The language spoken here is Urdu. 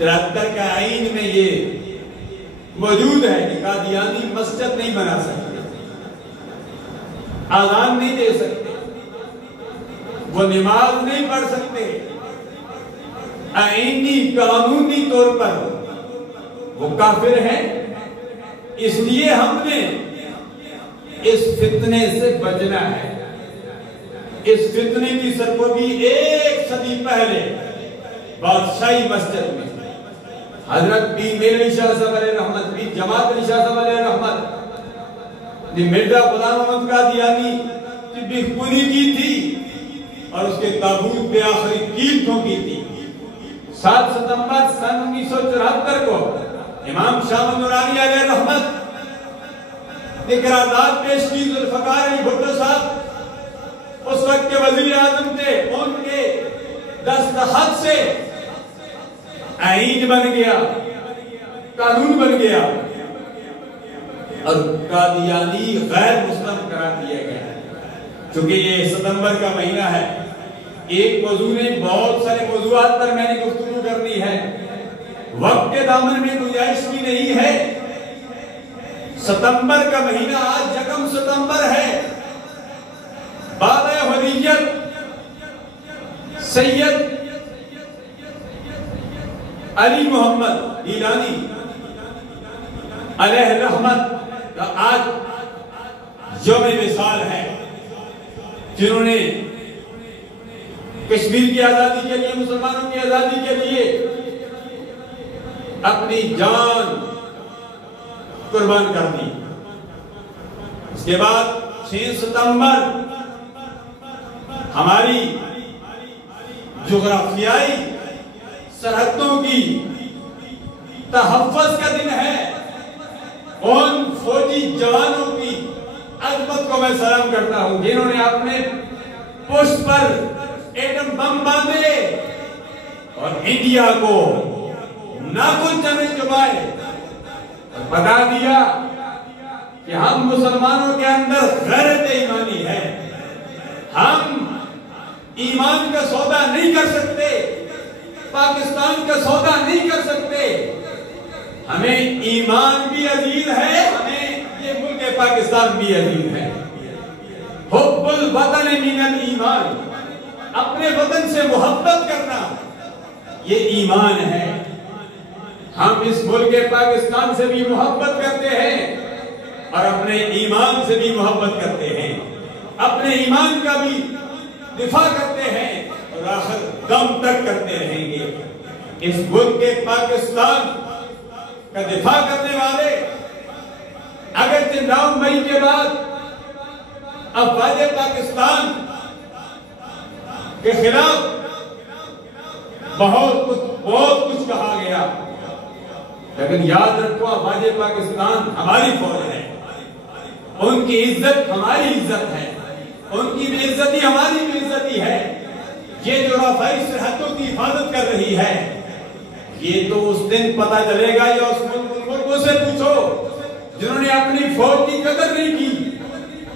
73 کا آئین میں یہ موجود ہے کہ قادیانی مسجد نہیں بنا سکتے، اذان نہیں دے سکتے، وہ نماز نہیں پڑھ سکتے، آئینی قانونی طور پر وہ کافر ہیں۔ اس لیے ہم نے اس فتنے سے بچنا ہے۔ اس فتنے کی سرپرستی 1 صدی پہلے بادشاہی مسجد میں حضرت پیر میر علی شاہ صاحب علیہ رحمت، پیر جماعت علی شاہ صاحب علیہ رحمت نے مرزا غلام احمد قادیانی کی بخبری کی تھی اور اس کے تابوت پہ آخری کیل ٹھوکی تھی۔ 7 ستمبر سن 1974 کو امام شاہ نورانی علیہ رحمت نے قرارداد پیش کی۔ ذوالفقار علی بھٹو صاحب اس وقت کے وزیر اعظم تھے، ان کے دستخط سے آئین بن گیا، قانون بن گیا اور قادیانی غیر مسلم قرار دیا گیا۔ چونکہ یہ ستمبر کا مہینہ ہے، ایک موضوع نے بہت سارے موضوعات پر میں نے گفتگو کرنی ہے، وقت کے دامن میں گنجائش بھی نہیں ہے۔ ستمبر کا مہینہ آج 1 ستمبر ہے۔ بابا حریت سید علی محمد گیلانی علیہ رحمت کا آج یوم وصال ہے، جنہوں نے کشمیر کی آزادی کے لیے، مسلمانوں کی آزادی کے لیے اپنی جان قربان کر دی۔ اس کے بعد 6 ستمبر ہماری جغرافیائی سرحدوں کی تحفظ کا دن ہے۔ ان فوجی جوانوں کی عظمت کو میں سلام کرتا ہوں جنہوں نے اپنے پشت پر ایٹم بم باندھے اور انڈیا کو ناخن چنے چبائے اور بتا دیا کہ ہم مسلمانوں کے اندر غیرت ایمانی ہے، ہم ایمان کا سودا نہیں کر سکتے، پاکستان کا سودا نہیں کر سکتے، ہمیں ایمان بھی عزیز ہے، ہمیں یہ ملک پاکستان بھی عزیز ہے۔ حب الوطن من الایمان، اپنے وطن سے محبت کرنا یہ ایمان ہے۔ ہم اس ملک پاکستان سے بھی محبت کرتے ہیں اور اپنے ایمان سے بھی محبت کرتے ہیں، اپنے ایمان کا بھی دفاع کرتے ہیں اور آخر دم تک کرتے رہیں گے۔ اس ملک پاکستان کا دفاع کرنے والے اگرچہ 9 مئی کے بعد افواج پاکستان کے خلاف بہت کچھ کہا گیا، لیکن یاد رکھو افواج پاکستان ہماری فوج ہے، ان کی عزت ہماری عزت ہے، ان کی بے عزتی ہماری بے عزتی ہے۔ یہ جو رافعی سرحدوں کی حفاظت کر رہی ہے، یہ تو اس دن پتہ چلے گا، یا اس ملکوں سے پوچھو جنہوں نے اپنی فوج کی قدر نہیں کی،